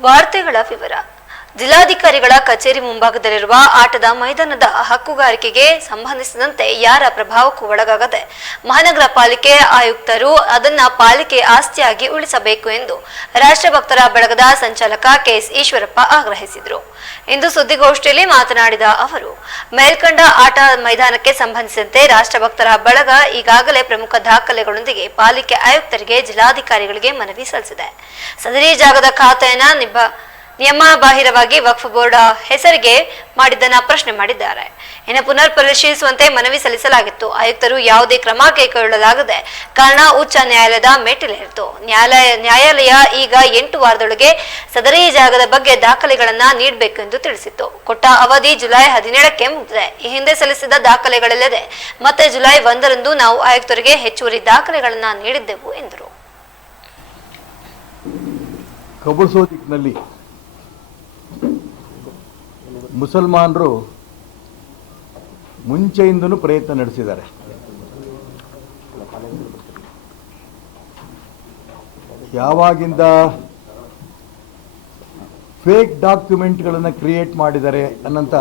வார்த்தைகளா விவரா ಜಿಲ್ಲಾಧಿಕಾರಿಗಳ ಕಚೇರಿ ಮುಂಭಾಗದಲ್ಲಿರುವ ಆಟದ ಮೈದಾನದ ಹಕ್ಕುಗಾರಿಕೆಗೆ ಸಂಬಂಧಿಸಿದಂತೆ ಯಾರ ಪ್ರಭಾವಕ್ಕೂ ಒಳಗಾಗದೆ ಮಹಾನಗರ ಪಾಲಿಕೆ ಆಯುಕ್ತರು ಅದನ್ನ ಪಾಲಿಕೆ ಆಸ್ತಿಯಾಗಿ ಉಳಿಸಬೇಕು ಎಂದು ರಾಷ್ಟ್ರಭಕ್ತರ ಬಳಗದ ಸಂಚಾಲಕ ಕೆಎಸ್ ಈಶ್ವರಪ್ಪ ಆಗ್ರಹಿಸಿದರು. ಇಂದು ಸುದ್ದಿಗೋಷ್ಠಿಯಲ್ಲಿ ಮಾತನಾಡಿದ ಅವರು, ಮೇಲ್ಕಂಡ ಆಟ ಮೈದಾನಕ್ಕೆ ಸಂಬಂಧಿಸಿದಂತೆ ರಾಷ್ಟ್ರಭಕ್ತರ ಬಳಗ ಈಗಾಗಲೇ ಪ್ರಮುಖ ದಾಖಲೆಗಳೊಂದಿಗೆ ಪಾಲಿಕೆ ಆಯುಕ್ತರಿಗೆ ಜಿಲ್ಲಾಧಿಕಾರಿಗಳಿಗೆ ಮನವಿ ಸಲ್ಲಿಸಿದೆ. ಸದರಿ ಜಾಗದ ಖಾತೆಯನ್ನ ನಿಭ ನಿಯಮ ಬಾಹಿರವಾಗಿ ವಕ್ಫ್ ಬೋರ್ಡ್ ಹೆಸರಿಗೆ ಮಾಡಿದ್ದನ್ನ ಪ್ರಶ್ನೆ ಮಾಡಿದ್ದಾರೆ. ಇನ್ನು ಪುನರ್ ಪರಿಶೀಲಿಸುವಂತೆ ಮನವಿ ಸಲ್ಲಿಸಲಾಗಿತ್ತು. ಆಯುಕ್ತರು ಯಾವುದೇ ಕ್ರಮ ಕೈಗೊಳ್ಳಲಾಗದೆ ಕಾರಣ ಉಚ್ಚ ನ್ಯಾಯಾಲಯದ ಮೆಟ್ಟಿಲೇರಿತು ನ್ಯಾಯಾಲಯ ನ್ಯಾಯಾಲಯ ಈಗ ಎಂಟು ವಾರದೊಳಗೆ ಸದರಿ ಜಾಗದ ಬಗ್ಗೆ ದಾಖಲೆಗಳನ್ನ ನೀಡಬೇಕು ಎಂದು ತಿಳಿಸಿತ್ತು. ಕೊಟ್ಟ ಅವಧಿ ಜುಲೈ ಹದಿನೇಳಕ್ಕೆ ಮುಗಿದಿದೆ ಈ ಹಿಂದೆ ಸಲ್ಲಿಸಿದ ದಾಖಲೆಗಳಿಲ್ಲದೆ ಮತ್ತೆ ಜುಲೈ ಒಂದರಂದು ನಾವು ಆಯುಕ್ತರಿಗೆ ಹೆಚ್ಚುವರಿ ದಾಖಲೆಗಳನ್ನ ನೀಡಿದ್ದೆವು ಎಂದರು. ಮುಸಲ್ಮಾನರು ಮುಂಚೆಯಿಂದನೂ ಪ್ರಯತ್ನ ನಡೆಸಿದ್ದಾರೆ. ಯಾವಾಗಿಂದ ಫೇಕ್ ಡಾಕ್ಯುಮೆಂಟ್ಗಳನ್ನು ಕ್ರಿಯೇಟ್ ಮಾಡಿದ್ದಾರೆ ಅನ್ನಂತ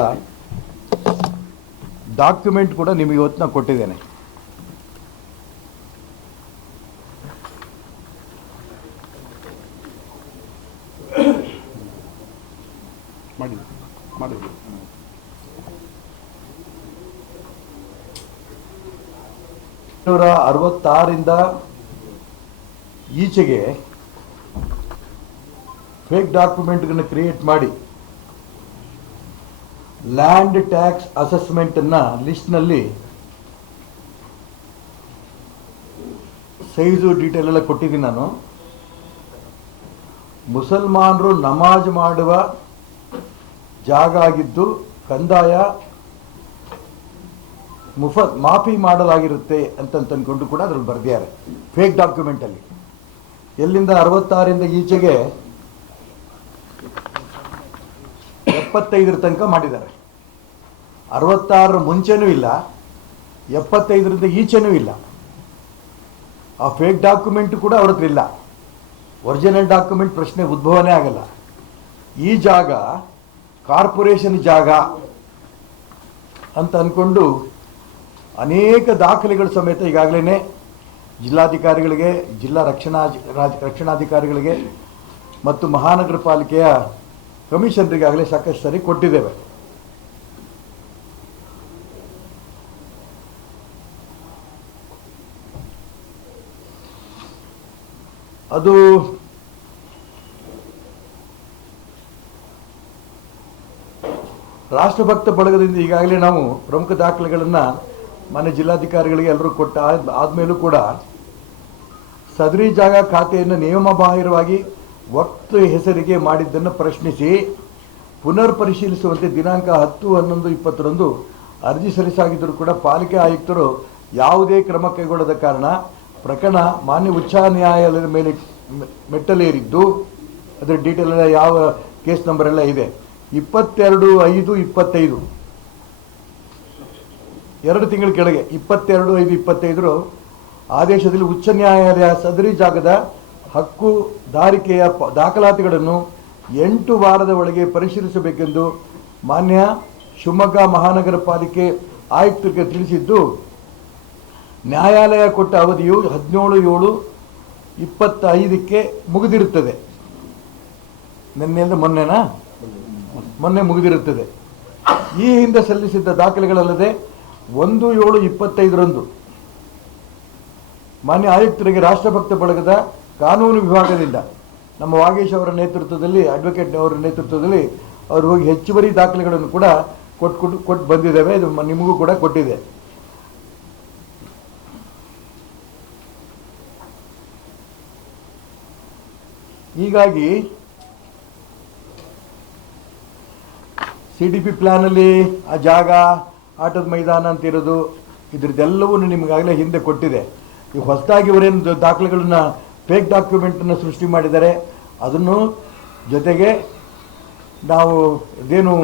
ಡಾಕ್ಯುಮೆಂಟ್ ಕೂಡ ನಿಮಗೆ ಇವತ್ತು ಕೊಟ್ಟಿದ್ದೇನೆ. ಮಾಡಿದ್ವಿ ಮಾಡಿದ್ವಿ ನೂರ ಅರವತ್ತಾರರಿಂದ ಈಚೆಗೆ ಫೇಕ್ ಡಾಕ್ಯುಮೆಂಟ್ಗಳನ್ನು ಕ್ರಿಯೇಟ್ ಮಾಡಿ ಲ್ಯಾಂಡ್ ಟ್ಯಾಕ್ಸ್ ಅಸೆಸ್ಮೆಂಟನ್ನು ಲಿಸ್ಟ್ನಲ್ಲಿ ಸೈಜು ಡೀಟೇಲ್ ಎಲ್ಲ ಕೊಟ್ಟಿದ್ದೀನಿ ನಾನು. ಮುಸಲ್ಮಾನರು ನಮಾಜ್ ಮಾಡುವ ಜಾಗ ಆಗಿದ್ದು ಕಂದಾಯ ಮುಫ ಮಾಫಿ ಮಾಡಲಾಗಿರುತ್ತೆ ಅಂತ ಅಂದ್ಕೊಂಡು ಕೂಡ ಅದ್ರಲ್ಲಿ ಬರೆದಿದ್ದಾರೆ. ಫೇಕ್ ಡಾಕ್ಯುಮೆಂಟಲ್ಲಿ ಎಲ್ಲಿಂದ ಅರವತ್ತಾರರಿಂದ ಈಚೆಗೆ ಎಪ್ಪತ್ತೈದರ ತನಕ ಮಾಡಿದ್ದಾರೆ. ಅರವತ್ತಾರರ ಮುಂಚೆನೂ ಇಲ್ಲ, ಎಪ್ಪತ್ತೈದರಿಂದ ಈಚೆನೂ ಇಲ್ಲ. ಆ ಫೇಕ್ ಡಾಕ್ಯುಮೆಂಟ್ ಕೂಡ ಅವ್ರ ಹತ್ರ ಇಲ್ಲ. ಒರಿಜಿನಲ್ ಡಾಕ್ಯುಮೆಂಟ್ ಪ್ರಶ್ನೆ ಉದ್ಭವನೇ ಆಗಲ್ಲ. ಈ ಜಾಗ ಕಾರ್ಪೊರೇಷನ್ ಜಾಗ ಅಂತ ಅಂದ್ಕೊಂಡು ಅನೇಕ ದಾಖಲೆಗಳ ಸಮೇತ ಈಗಾಗಲೇ ಜಿಲ್ಲಾಧಿಕಾರಿಗಳಿಗೆ, ಜಿಲ್ಲಾ ರಕ್ಷಣಾ ರಕ್ಷಣಾಧಿಕಾರಿಗಳಿಗೆ ಮತ್ತು ಮಹಾನಗರ ಪಾಲಿಕೆಯ ಕಮಿಷನರಿಗಾಗಲೇ ಸಾಕಷ್ಟು ಸರಿ ಕೊಟ್ಟಿದ್ದೇವೆ. ಅದು ರಾಷ್ಟ್ರಭಕ್ತ ಬಳಗದಿಂದ ಈಗಾಗಲೇ ನಾವು ಪ್ರಮುಖ ದಾಖಲೆಗಳನ್ನು ಮಾನ್ಯ ಜಿಲ್ಲಾಧಿಕಾರಿಗಳಿಗೆ ಎಲ್ಲರೂ ಕೊಟ್ಟ ಆದಮೇಲೂ ಕೂಡ ಸದರಿ ಜಾಗ ಖಾತೆಯನ್ನು ನಿಯಮ ಬಾಹಿರವಾಗಿ ವಕ್ತ ಹೆಸರಿಗೆ ಮಾಡಿದ್ದನ್ನು ಪ್ರಶ್ನಿಸಿ ಪುನರ್ ಪರಿಶೀಲಿಸುವಂತೆ ದಿನಾಂಕ ಹತ್ತು ಹನ್ನೊಂದು ಇಪ್ಪತ್ತರಂದು ಅರ್ಜಿ ಸಲ್ಲಿಸಾಗಿದ್ದರೂ ಕೂಡ ಪಾಲಿಕೆ ಆಯುಕ್ತರು ಯಾವುದೇ ಕ್ರಮ ಕೈಗೊಳ್ಳದ ಕಾರಣ ಪ್ರಕರಣ ಮಾನ್ಯ ಉಚ್ಚ ನ್ಯಾಯಾಲಯದ ಮೇಲೆ ಮೆಟ್ಟಲೇರಿದ್ದು, ಅದರ ಡೀಟೇಲ್ ಎಲ್ಲ ಯಾವ ಕೇಸ್ ನಂಬರ್ ಎಲ್ಲ ಇದೆ. ಇಪ್ಪತ್ತೆರಡು, ಐದು, ಇಪ್ಪತ್ತೈದು. ಎರಡು ತಿಂಗಳ ಕೆಳಗೆ, ಇಪ್ಪತ್ತೆರಡು, ಐದು, ಇಪ್ಪತ್ತೈದರು ಆದೇಶದಲ್ಲಿ ಉಚ್ಚ ನ್ಯಾಯಾಲಯ ಸದರಿ ಜಾಗದ ಹಕ್ಕುದಾರಿಕೆಯ ಪ- ದಾಖಲಾತಿಗಳನ್ನು ಎಂಟು ವಾರದ ಒಳಗೆ ಪರಿಶೀಲಿಸಬೇಕೆಂದು ಮಾನ್ಯ ಶಿವಮೊಗ್ಗ ಮಹಾನಗರ ಪಾಲಿಕೆ ಆಯುಕ್ತರಿಗೆ ತಿಳಿಸಿದ್ದು, ನ್ಯಾಯಾಲಯ ಕೊಟ್ಟ ಅವಧಿಯು ಹದಿನೇಳು, ಏಳು, ಇಪ್ಪತ್ತೈದಕ್ಕೆ ಮುಗಿದಿರುತ್ತದೆ. ನಿನ್ನೆಯಿಂದ ಮೊನ್ನೆನಾ? ಮೊನ್ನೆ ಮುಗಿದಿರುತ್ತದೆ. ಈ ಹಿಂದೆ ಸಲ್ಲಿಸಿದ್ದ ದಾಖಲೆಗಳಲ್ಲದೆ ಒಂದು ಏಳು ಇಪ್ಪತ್ತೈದರಂದು ಮಾನ್ಯ ಆಯುಕ್ತರಿಗೆ ರಾಷ್ಟ್ರಭಕ್ತ ಬಳಗದ ಕಾನೂನು ವಿಭಾಗದಿಂದ ನಮ್ಮ ವಾಗೇಶ್ ಅವರ ನೇತೃತ್ವದಲ್ಲಿ ಅಡ್ವೊಕೇಟ್ ಅವರ ನೇತೃತ್ವದಲ್ಲಿ ಅವರು ಹೋಗಿ ಹೆಚ್ಚುವರಿ ದಾಖಲೆಗಳನ್ನು ಕೂಡ ಕೊಟ್ಟು ಕೊಟ್ಟು ಬಂದಿದ್ದೇವೆ. ಇದು ನಿಮಗೂ ಕೂಡ ಕೊಟ್ಟಿದೆ. ಹೀಗಾಗಿ ಸಿ ಡಿ ಪಿ ಪ್ಲ್ಯಾನಲ್ಲಿ ಆ ಜಾಗ, ಆಟದ ಮೈದಾನ ಅಂತ ಇರೋದು, ಇದ್ರದ್ದೆಲ್ಲವೂ ನಿಮಗಾಗಲೇ ಹಿಂದೆ ಕೊಟ್ಟಿದೆ. ಈ ಹೊಸದಾಗಿ ಇವರೇನು ದಾಖಲೆಗಳನ್ನ ಫೇಕ್ ಡಾಕ್ಯುಮೆಂಟನ್ನು ಸೃಷ್ಟಿ ಮಾಡಿದ್ದಾರೆ. ಅದನ್ನು ಜೊತೆಗೆ ನಾವು ಇದೇನು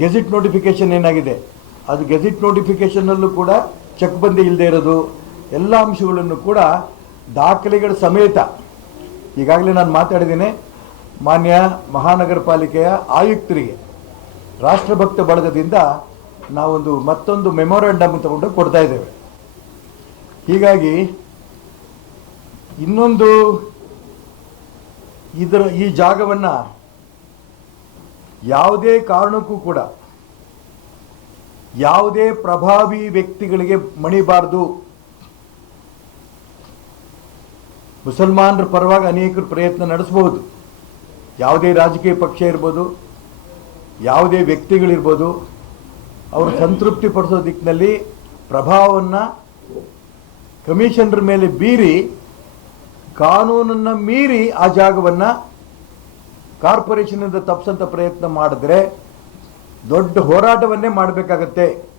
ಗೆಜೆಟ್ ನೋಟಿಫಿಕೇಶನ್ ಏನಾಗಿದೆ? ಅದು ಗೆಜೆಟ್ ನೋಟಿಫಿಕೇಷನಲ್ಲೂ ಕೂಡ ಚೆಕ್ ಬಂದಿ ಇಲ್ಲದೆ ಇರೋದು. ಎಲ್ಲ ಅಂಶಗಳನ್ನು ಕೂಡ ದಾಖಲೆಗಳ ಸಮೇತ, ಈಗಾಗಲೇ ನಾನು ಮಾತಾಡಿದ್ದೀನಿ, ಮಾನ್ಯ ಮಹಾನಗರ ಪಾಲಿಕೆಯ ಆಯುಕ್ತರಿಗೆ. ರಾಷ್ಟ್ರಭಕ್ತ ಬಳಗದಿಂದ ನಾವೊಂದು ಮತ್ತೊಂದು ಮೆಮೊರಂಡಮ್ ತಗೊಂಡು ಕೊಡ್ತಾ ಇದ್ದೇವೆ. ಹೀಗಾಗಿ ಇನ್ನೊಂದು ಇದರ ಈ ಜಾಗವನ್ನು ಯಾವುದೇ ಕಾರಣಕ್ಕೂ ಕೂಡ ಯಾವುದೇ ಪ್ರಭಾವಿ ವ್ಯಕ್ತಿಗಳಿಗೆ ಮಣಿಬಾರದು. ಮುಸಲ್ಮಾನರ ಪರವಾಗಿ ಅನೇಕರು ಪ್ರಯತ್ನ ನಡೆಸಬಹುದು. ಯಾವುದೇ ರಾಜಕೀಯ ಪಕ್ಷ ಇರ್ಬೋದು ಯಾವುದೇ ವ್ಯಕ್ತಿಗಳಿರ್ಬೋದು, ಅವರು ಸಂತೃಪ್ತಿ ಪಡಿಸೋ ದಿಕ್ಕಿನಲ್ಲಿ ಪ್ರಭಾವವನ್ನು ಕಮಿಷನರ್ ಮೇಲೆ ಬೀರಿ, ಕಾನೂನನ್ನು ಮೀರಿ ಆ ಜಾಗವನ್ನು ಕಾರ್ಪೊರೇಷನಿಂದ ತಪ್ಪಿಸಂತ ಪ್ರಯತ್ನ ಮಾಡಿದ್ರೆ ದೊಡ್ಡ ಹೋರಾಟವನ್ನೇ ಮಾಡಬೇಕಾಗತ್ತೆ.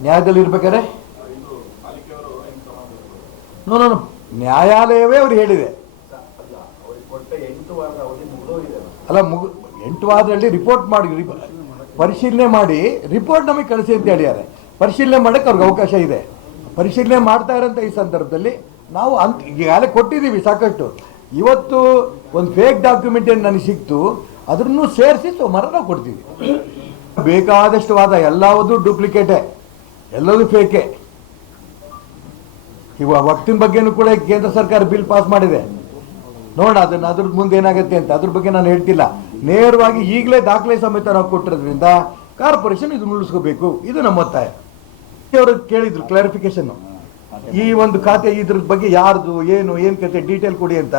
ನ್ಯಾಯದಲ್ಲಿ ಇರ್ಬೇಕಾದ್ರೆ? ನೋ. ನ್ಯಾಯಾಲಯವೇ ಅವ್ರು ಹೇಳಿದೆ. ಅಲ್ಲ, ಮುಗ, ಎಂಟು ವಾರದಲ್ಲಿ ರಿಪೋರ್ಟ್ ಮಾಡಿ ಪರಿಶೀಲನೆ ಮಾಡಿ ರಿಪೋರ್ಟ್ ನಮಗೆ ಕಳಿಸಿ ಅಂತ ಹೇಳಿದ್ದಾರೆ. ಪರಿಶೀಲನೆ ಮಾಡೋಕ್ಕೆ ಅವ್ರಿಗೆ ಅವಕಾಶ ಇದೆ. ಪರಿಶೀಲನೆ ಮಾಡ್ತಾ ಇರೋಂಥ ಈ ಸಂದರ್ಭದಲ್ಲಿ ನಾವು ಅಂತ ಈಗಾಗಲೇ ಕೊಟ್ಟಿದ್ದೀವಿ ಸಾಕಷ್ಟು. ಇವತ್ತು ಒಂದು ಫೇಕ್ ಡಾಕ್ಯುಮೆಂಟ್ ಏನು ನನಗೆ ಸಿಕ್ತು, ಅದನ್ನು ಸೇರಿಸಿ ಸೋಮವಾರ ನಾವು ಕೊಡ್ತೀವಿ. ಬೇಕಾದಷ್ಟು ವಾದ ಎಲ್ಲವೂ ಡೂಪ್ಲಿಕೇಟೇ ಎಲ್ಲದೂ ಫೇಕೆ ಇವಾಗ ವಕ್ತಿನ ಬಗ್ಗೆನೂ ಕೂಡ ಕೇಂದ್ರ ಸರ್ಕಾರ ಬಿಲ್ ಪಾಸ್ ಮಾಡಿದೆ. ನೋಡ, ಅದನ್ನ ಅದ್ರ ಮುಂದೆ ಏನಾಗುತ್ತೆ ಅಂತ, ಅದ್ರ ಬಗ್ಗೆ ನಾನು ಹೇಳ್ತಿಲ್ಲ. ನೇರವಾಗಿ ಈಗಲೇ ದಾಖಲೆ ಸಮೇತ ನಾವು ಕೊಟ್ಟಿರೋದ್ರಿಂದ ಕಾರ್ಪೊರೇಷನ್ ಇದು ಉಳಿಸ್ಕೋಬೇಕು ಇದು ನಮ್ಮ ಒತ್ತಾಯ. ಅವರು ಕೇಳಿದ್ರು ಕ್ಲಾರಿಫಿಕೇಶನ್ ಈ ಒಂದು ಖಾತೆ ಇದ್ರ ಬಗ್ಗೆ ಯಾರ್ದು, ಏನು, ಏನ್ ಕತೆ ಡೀಟೇಲ್ ಕೊಡಿ ಅಂತ.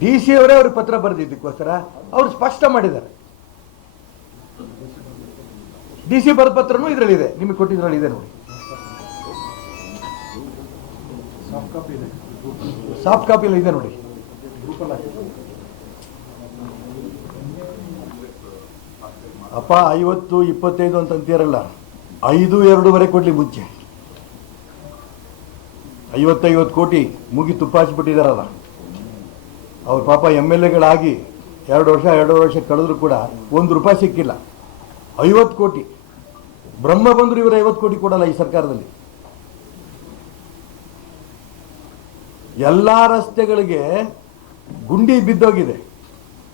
ಡಿ ಸಿ ಅವರೇ ಅವ್ರಿಗೆ ಪತ್ರ ಬರೆದಿದ್ದಕ್ಕೋಸ್ಕರ ಅವ್ರು ಸ್ಪಷ್ಟ ಮಾಡಿದ್ದಾರೆ. ಡಿ ಸಿ ಬರೆದ ಪತ್ರನೂ ಇದರಲ್ಲಿದೆ. ನಿಮಗೆ ಕೊಟ್ಟಿದ್ರಲ್ಲಿ ಇದೆ ನೋಡಿ. ಸಾಫ್ಟ್ ಕಾಪಿ ಇದೆ ನೋಡಿ. ಅಪ್ಪ, ಐವತ್ತು, ಇಪ್ಪತ್ತೈದು ಅಂತ ಅಂತೀರಲ್ಲ, ಐದು, ಎರಡೂವರೆ ಕೊಡ್ಲಿ ಮುಂಚೆ. ಐವತ್ತೈವತ್ತು ಕೋಟಿ ಮುಗಿ ತುಪ್ಪಾಚ್ಬಿಟ್ಟಿದಾರಲ್ಲ. ಅವ್ರ ಪಾಪ ಎಂ ಎಲ್ ಎಗಳಾಗಿ ಎರಡು ವರ್ಷ, ಎರಡೂವರೆ ವರ್ಷ ಕಳೆದ್ರು ಕೂಡ ಒಂದು ರೂಪಾಯಿ ಸಿಕ್ಕಿಲ್ಲ. ಐವತ್ತು ಕೋಟಿ. ಬ್ರಹ್ಮ ಬಂದ್ರು ಇವರು ಐವತ್ತು ಕೋಟಿ ಕೊಡಲ್ಲ ಈ ಸರ್ಕಾರದಲ್ಲಿ. ಎಲ್ಲ ರಸ್ತೆಗಳಿಗೆ ಗುಂಡಿ ಬಿದ್ದೋಗಿದೆ.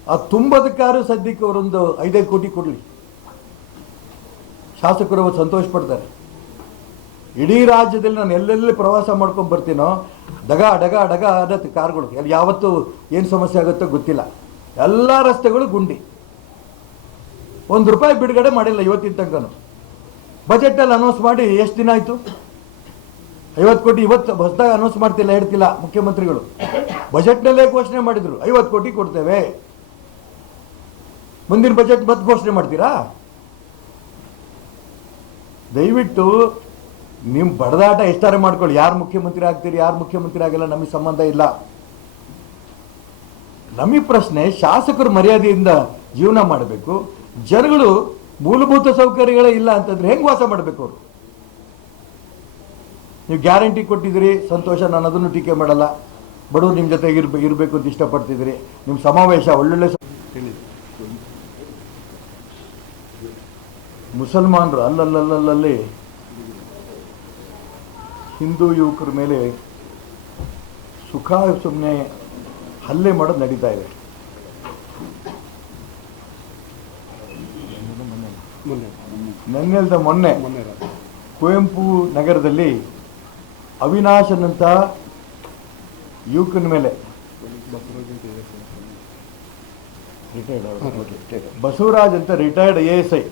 ಆ ತುಂಬೋದಕ್ಕಾದ್ರೂ ಸದ್ಯಕ್ಕೆ ಅವರೊಂದು ಐದೈದು ಕೋಟಿ ಕೊಡಲಿ. ಶಾಸಕರು ಸಂತೋಷ ಪಡ್ತಾರೆ ಇಡೀ ರಾಜ್ಯದಲ್ಲಿ ನಾನು ಎಲ್ಲೆಲ್ಲಿ ಪ್ರವಾಸ ಮಾಡ್ಕೊಂಡು ಬರ್ತೀನೋ, ಡಗ ಡಗ ಡಗ ಅನ್ನತ್ತೆ ಕಾರ್ಗಳು. ಅಲ್ಲಿ ಯಾವತ್ತು ಏನು ಸಮಸ್ಯೆ ಆಗುತ್ತೋ ಗೊತ್ತಿಲ್ಲ. ಎಲ್ಲ ರಸ್ತೆಗಳು ಗುಂಡಿ. ಒಂದು ರೂಪಾಯಿ ಬಿಡುಗಡೆ ಮಾಡಿಲ್ಲ ಇವತ್ತಿನ ತನಕ ಬಜೆಟಲ್ಲಿ ಅನೌನ್ಸ್ ಮಾಡಿ ಎಷ್ಟು ದಿನ ಆಯಿತು? ಐವತ್ತು ಕೋಟಿ ಇವತ್ತು ಹೊಸದಾಗಿ ಅನೌನ್ಸ್ ಮಾಡ್ತಿಲ್ಲ, ಹೇಳ್ತಿಲ್ಲ ಮುಖ್ಯಮಂತ್ರಿಗಳು. ಬಜೆಟ್ನಲ್ಲೇ ಘೋಷಣೆ ಮಾಡಿದ್ರು, ಐವತ್ತು ಕೋಟಿ ಕೊಡ್ತೇವೆ. ಮುಂದಿನ ಬಜೆಟ್ ಮತ್ತೆ ಘೋಷಣೆ ಮಾಡ್ತೀರಾ? ದಯವಿಟ್ಟು ನಿಮ್ಮ ಬಡದಾಟ ಎಷ್ಟಾರು ಮಾಡ್ಕೊಳ್ಳಿ. ಯಾರು ಮುಖ್ಯಮಂತ್ರಿ ಆಗ್ತೀರಿ, ಯಾರು ಮುಖ್ಯಮಂತ್ರಿ ಆಗಲ್ಲ, ನಮಗೆ ಸಂಬಂಧ ಇಲ್ಲ. ನಮಗೆ ಪ್ರಶ್ನೆ, ಶಾಸಕರು ಮರ್ಯಾದೆಯಿಂದ ಜೀವನ ಮಾಡಬೇಕು. ಜನಗಳು ಮೂಲಭೂತ ಸೌಕರ್ಯಗಳೇ ಇಲ್ಲ ಅಂತಂದ್ರೆ ಹೆಂಗ್ ವಾಸ ಮಾಡಬೇಕು ಅವರು? ನೀವು ಗ್ಯಾರಂಟಿ ಕೊಟ್ಟಿದ್ದೀರಿ ಸಂತೋಷ ನಾನು ಅದನ್ನು ಟೀಕೆ ಮಾಡಲ್ಲ. ಬಡವರು ನಿಮ್ಮ ಜೊತೆಗೆ ಇರ್ಬೇಕು ಇರಬೇಕು ಅಂತ ಇಷ್ಟಪಡ್ತಿದ್ದೀರಿ. ನಿಮ್ಮ ಸಮಾವೇಶ ಒಳ್ಳೊಳ್ಳೆ ಮುಸಲ್ಮಾನರು ಅಲ್ಲಲ್ಲಲ್ಲಲ್ಲಿ ಹಿಂದೂ ಯುವಕರ ಮೇಲೆ ಸುಖ ಸುಮ್ಮನೆ ಹಲ್ಲೆ ಮಾಡೋದು ನಡೀತಾ ಇದೆ. ನೆನ್ನೆಲ್ದ ಮೊನ್ನೆ ಕುವೆಂಪು ನಗರದಲ್ಲಿ ಅವಿನಾಶನಂತ ಯುವಕನ ಮೇಲೆ. ಬಸವರಾಜ್ ಅಂತ ಬಸವರಾಜ್ ಅಂತ ರಿಟೈರ್ಡ್ ಎ ಎಸ್ ಐ